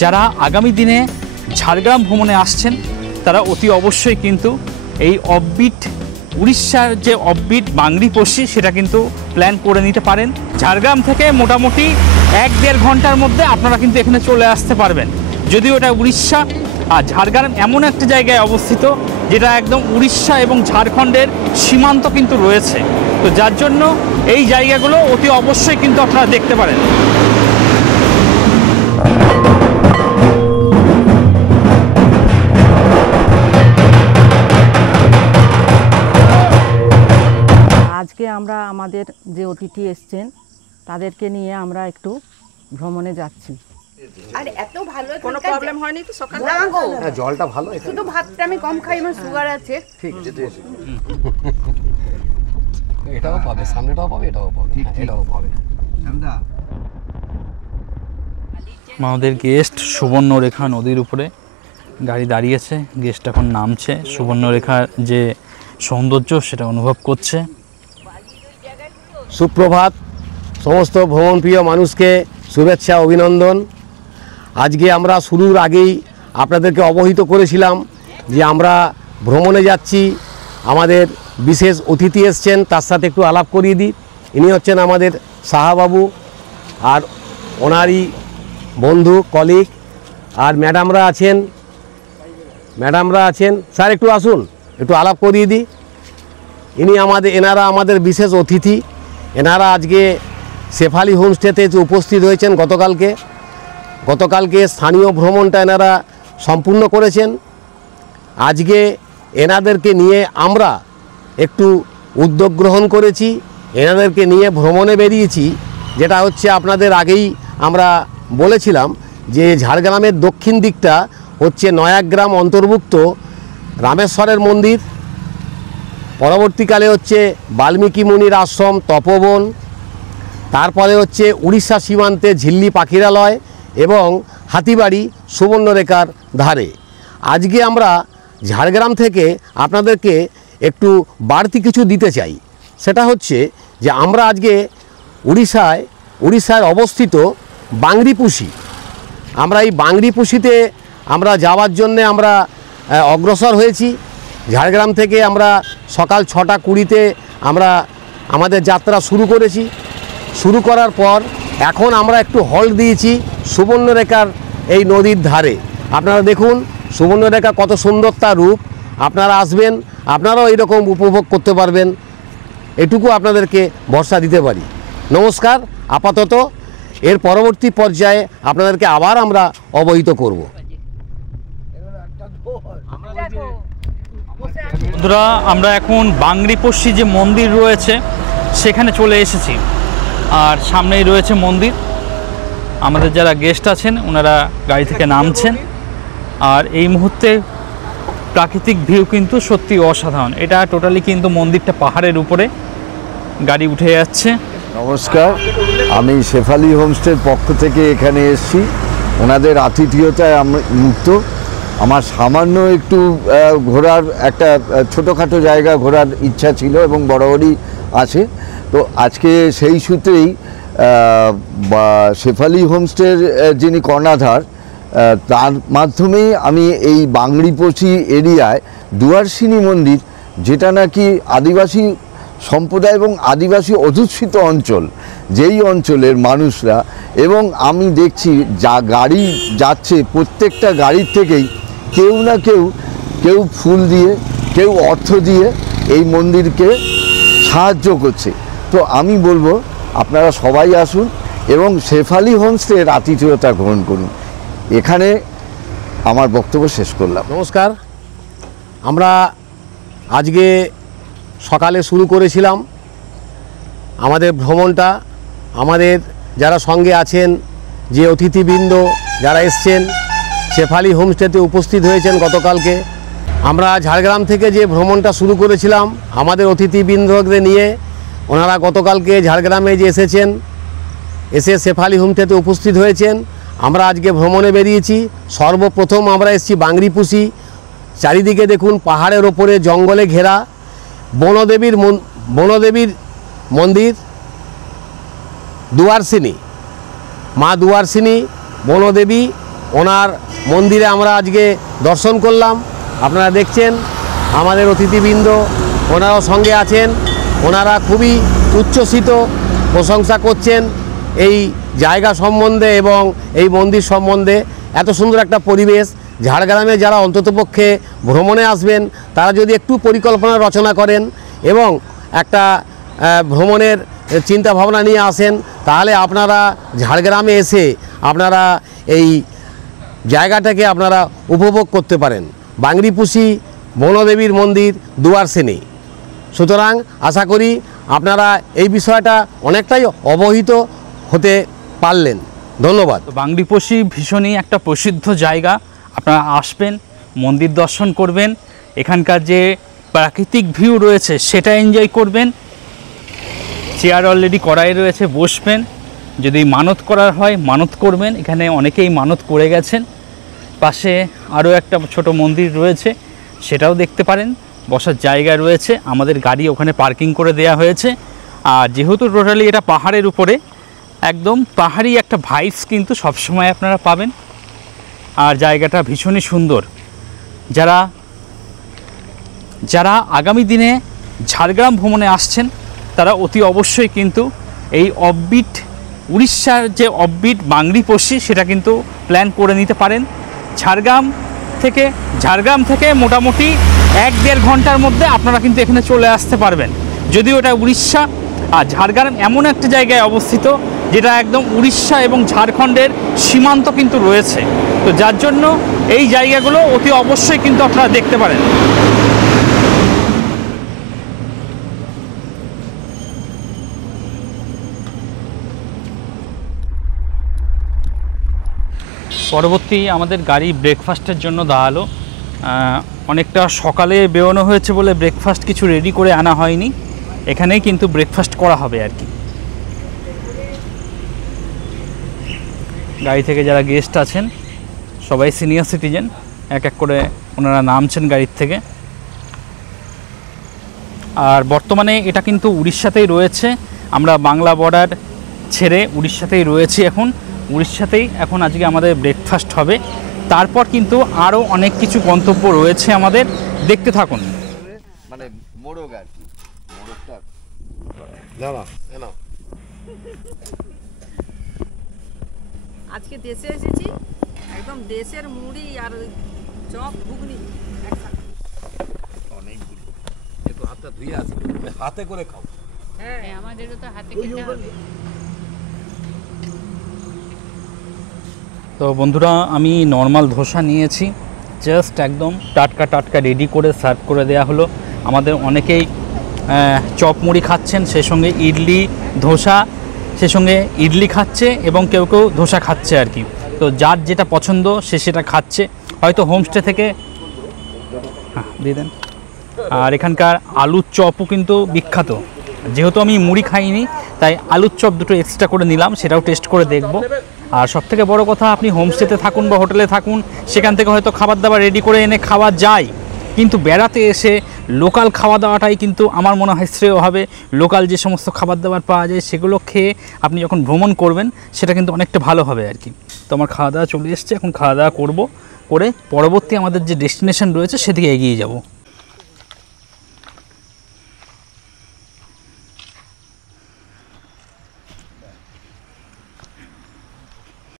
যারা আগামী দিনে ঝাড়গ্রাম ভ্রমণে আসছেন তারা অতি অবশ্যই কিন্তু এই অফবিট উড়িষ্যার যে অফবিট বাংরিপোষি সেটা কিন্তু প্ল্যান করে নিতে পারেন। ঝাড়গ্রাম থেকে মোটামুটি 1-1.5 ঘন্টার মধ্যে আপনারা কিন্তু এখানে চলে আসতে পারবেন। যদিও এটা উড়িষ্যা, আর ঝাড়গ্রাম এমন একটা জায়গায় অবস্থিত যেটা একদম উড়িষ্যা এবং ঝাড়খণ্ডের সীমান্ত কিন্তু রয়েছে, তো যার জন্য এই জায়গাগুলো অতি অবশ্যই কিন্তু আপনারা দেখতে পারেন। আজকে আমরা আমাদের যে অতিথি এসছেন তাদেরকে নিয়ে আমরা একটু ভ্রমণে যাচ্ছি। আর এত ভালো কোনো প্রবলেম হয়নি তো সকালে? না গো, জলটা ভালো, শুধু ভাতটা আমি কম খাই, আমার সুগার আছে। ঠিক এটাও পাবে, সামনেটাও পাবে, এটাও পাবে, এটাও পাবে। আমাদের গেস্ট সুবর্ণরেখা নদীর উপরে গাড়ি দাঁড়িয়েছে, গেস্ট এখন নামছে, সুবর্ণরেখার যে সৌন্দর্য সেটা অনুভব করছে। সুপ্রভাত, সমস্ত ভ্রমণপ্রিয় মানুষকে শুভেচ্ছা, অভিনন্দন। আজকে আমরা শুরুর আগেই আপনাদেরকে অবহিত করেছিলাম যে আমরা ভ্রমণে যাচ্ছি, আমাদের বিশেষ অতিথি এসছেন, তার সাথে একটু আলাপ করিয়ে দিই। ইনি হচ্ছেন আমাদের সাহাবাবু আর ওনারই বন্ধু কলিগ, আর ম্যাডামরা আছেন। স্যার একটু আসুন, একটু আলাপ করিয়ে দিই। এনারা আমাদের বিশেষ অতিথি। এনারা আজকে শেফালি হোমস্টেতে উপস্থিত হয়েছেন গতকালকে স্থানীয় ভ্রমণটা এনারা সম্পূর্ণ করেছেন। আজকে এনাদেরকে নিয়ে আমরা একটু উদ্যোগ গ্রহণ করেছি, এনাদেরকে নিয়ে ভ্রমণে বেরিয়েছি। যেটা হচ্ছে আপনাদের আগেই আমরা বলেছিলাম যে ঝাড়গ্রামের দক্ষিণ দিকটা হচ্ছে নয়াগ্রাম অন্তর্ভুক্ত রামেশ্বরের মন্দির, পরবর্তীকালে হচ্ছে বাল্মীকি মুনির আশ্রম তপবন, তারপরে হচ্ছে উড়িষ্যা সীমান্তে ঝিল্লি পাখিরালয় এবং হাতিবাড়ি সুবর্ণরেখার ধারে। আজকে আমরা ঝাড়গ্রাম থেকে আপনাদেরকে একটু বাড়তি কিছু দিতে চাই। সেটা হচ্ছে যে আমরা আজকে উড়িষ্যায় অবস্থিত বাংরিপোষি, আমরা এই বাংরিপোষিতে আমরা যাওয়ার জন্যে আমরা অগ্রসর হয়েছি। ঝাড়গ্রাম থেকে আমরা সকাল 6:20 আমরা আমাদের যাত্রা শুরু করেছি। শুরু করার পর এখন আমরা একটু হল্ট দিয়েছি সুবর্ণরেখার এই নদীর ধারে। আপনারা দেখুন সুবর্ণরেখা কত সুন্দর তার রূপ। আপনারা আসবেন, আপনারাও এইরকম উপভোগ করতে পারবেন, এটুকু আপনাদেরকে ভরসা দিতে পারি। নমস্কার। আপাতত এর পরবর্তী পর্যায়ে আপনাদেরকে আবার আমরা অবহিত করব। বন্ধুরা, আমরা এখন বাংরিপোষি যে মন্দির রয়েছে সেখানে চলে এসেছি, আর সামনেই রয়েছে মন্দির। আমাদের যারা গেস্ট আছেন ওনারা গাড়ি থেকে নামছেন, আর এই মুহূর্তে প্রাকৃতিক ভিউ কিন্তু সত্যি অসাধারণ। এটা টোটালি কিন্তু মন্দিরটা পাহাড়ের উপরে, গাড়ি উঠে যাচ্ছে। নমস্কার, আমি শেফালি হোমস্টের পক্ষ থেকে এখানে এসেছি। ওনাদের আতিথেয়তায় আমি মুক্ত। আমার সামান্য একটু ঘোরার একটা ছোটোখাটো জায়গা ঘোরার ইচ্ছা ছিল এবং বরাবরই আছে। তো আজকে সেই সূত্রেই শেফালি হোমস্টের যিনি কর্ণধার, তার মাধ্যমেই আমি এই বাংরিপোষি এরিয়ায় দুয়ারসিনী মন্দির, যেটা নাকি আদিবাসী সম্প্রদায় এবং আদিবাসী অধ্যুষিত অঞ্চল, যেই অঞ্চলের মানুষরা, এবং আমি দেখছি যা গাড়ি যাচ্ছে প্রত্যেকটা গাড়ির থেকেই কেউ না কেউ ফুল দিয়ে, কেউ অর্থ দিয়ে এই মন্দিরকে সাহায্য করছে। তো আমি বলবো আপনারা সবাই আসুন এবং শেফালি হোমস্টের আতিথেয়তা গ্রহণ করুন। এখানে আমার বক্তব্য শেষ করলাম। নমস্কার। আমরা আজকে সকালে শুরু করেছিলাম আমাদের ভ্রমণটা। আমাদের যারা সঙ্গে আছেন, যে অতিথিবৃন্দ যারা এসছেন, শেফালি হোমস্টেতে উপস্থিত হয়েছেন গতকালকে। আমরা ঝাড়গ্রাম থেকে যে ভ্রমণটা শুরু করেছিলাম আমাদের অতিথিবৃন্দদের নিয়ে, ওনারা গতকালকে ঝাড়গ্রামে যে এসে শেফালি হোমস্টেতে উপস্থিত হয়েছেন। আমরা আজকে ভ্রমণে বেরিয়েছি। সর্বপ্রথম আমরা এসেছি বাংরিপোষি। চারিদিকে দেখুন পাহাড়ের ওপরে জঙ্গলে ঘেরা বনদেবীর মন্দির, দুয়ারসিনী, মা দুয়ারসিনী বনদেবী ওনার মন্দিরে আমরা আজকে দর্শন করলাম। আপনারা দেখছেন আমাদের অতিথিবৃন্দ ওনারাও সঙ্গে আছেন, ওনারা খুবই উচ্ছ্বসিত, প্রশংসা করছেন এই জায়গা সম্বন্ধে এবং এই মন্দির সম্বন্ধে। এত সুন্দর একটা পরিবেশ, ঝাড়গ্রামে যারা অন্ততপক্ষে ভ্রমণে আসবেন তারা যদি একটু পরিকল্পনা রচনা করেন এবং একটা ভ্রমণের চিন্তা ভাবনা নিয়ে আসেন, তাহলে আপনারা ঝাড়গ্রামে এসে আপনারা এই জায়গাটাকে আপনারা উপভোগ করতে পারেন। বাংরিপুষি বনদেবীর মন্দির দুয়ারসেনে। সুতরাং আশা করি আপনারা এই বিষয়টা অনেকটাই অবহিত হতে পারলেন। ধন্যবাদ। তো বাংরিপোষি ভীষণই একটা প্রসিদ্ধ জায়গা, আপনারা আসবেন, মন্দির দর্শন করবেন, এখানকার যে প্রাকৃতিক ভিউ রয়েছে সেটা এনজয় করবেন। চেয়ার অলরেডি করাই রয়েছে, বসবেন, যদি মানত করার হয় মানত করবেন, এখানে অনেকেই মানত করে গেছেন। পাশে আরও একটা ছোট মন্দির রয়েছে, সেটাও দেখতে পারেন, বসার জায়গা রয়েছে, আমাদের গাড়ি ওখানে পার্কিং করে দেয়া হয়েছে। আর যেহেতু টোটালি এটা পাহাড়ের উপরে, একদম পাহাড়ি একটা ভাইবস কিন্তু সবসময় আপনারা পাবেন। আর জায়গাটা ভীষণই সুন্দর। যারা যারা আগামী দিনে ঝাড়গ্রাম ভ্রমণে আসছেন তারা অতি অবশ্যই কিন্তু এই অফবিট উড়িষ্যার যে অফবিট বাংরিপোষি সেটা কিন্তু প্ল্যান করে নিতে পারেন। ঝাড়গ্রাম থেকে মোটামুটি 1-1.5 ঘন্টার মধ্যে আপনারা কিন্তু এখানে চলে আসতে পারবেন। যদিও এটা উড়িষ্যা, আর ঝাড়গ্রাম এমন একটা জায়গায় অবস্থিত যেটা একদম উড়িষ্যা এবং ঝাড়খণ্ডের সীমান্ত কিন্তু রয়েছে। তো যার জন্য এই জায়গাগুলো অতি অবশ্যই কিন্তু আপনারা দেখতে পারেন। পরবর্তী আমাদের গাড়ি ব্রেকফাস্টের জন্য দাঁড়ালো। অনেকটা সকালে বেরোনো হয়েছে বলে ব্রেকফাস্ট কিছু রেডি করে আনা হয়নি, এখানেই কিন্তু ব্রেকফাস্ট করা হবে আর কি। গাড়ি থেকে যারা গেস্ট আছেন সবাই সিনিয়র সিটিজেন, এক এক করে ওনারা নামছেন গাড়ির থেকে। আর বর্তমানে এটা কিন্তু উড়িষ্যাতেই রয়েছে, আমরা বাংলা বর্ডার ছেড়ে উড়িষ্যাতেই রয়েছি এখন। উড়িষ্যাতেই এখন আজকে আমাদের ব্রেকফাস্ট হবে, তারপর কিন্তু আরও অনেক কিছু গন্তব্য রয়েছে আমাদের, দেখতে থাকুন। মানে মোড়ক আর কি, মোড়কটা আজকে দেশে এসেছি, একদম দেশের মুড়ি আর চপ ঘুগনি একসাথে। হাতটা ধুয়ে আসি, হাতে করে খাও। হ্যাঁ, আমাদেরও তো হাতে খেতে হবে। তো বন্ধুরা, আমি নর্মাল ধোসা নিয়েছি, জাস্ট একদম টাটকা টাটকা রেডি করে সার্ভ করে দেয়া হলো। আমাদের অনেকেই চপ মুড়ি খাচ্ছেন, সেই সঙ্গে ইডলি ধোসা, সেই সঙ্গে ইডলি খাচ্ছে এবং কেউ কেউ ধোসা খাচ্ছে আর কি। তো যার যেটা পছন্দ সে সেটা খাচ্ছে, হয়তো হোমস্টে থেকে দিয়ে দেন। আর এখানকার আলুর চপও কিন্তু বিখ্যাত, যেহেতু আমি মুড়ি খাইনি তাই আলুর চপ দুটো এক্সট্রা করে নিলাম, সেটাও টেস্ট করে দেখব। আর সবথেকে বড় কথা, আপনি হোমস্টেতে থাকুন বা হোটেলে থাকুন, সেখান থেকে হয়তো খাবার দাবার রেডি করে এনে খাওয়া যায়, কিন্তু বেড়াতে এসে লোকাল খাওয়া দাওয়াটাই কিন্তু আমার মনে হয় শ্রেয় হবে। লোকাল যে সমস্ত খাবার দাবার পাওয়া যায় সেগুলো খেয়ে আপনি যখন ভ্রমণ করবেন সেটা কিন্তু অনেকটা ভালো হবে আর কি। তো আমার খাওয়া দাওয়া চলে এসছে, এখন খাওয়া দাওয়া করে পরবর্তী আমাদের যে ডেস্টিনেশন রয়েছে সেদিকে এগিয়ে যাব।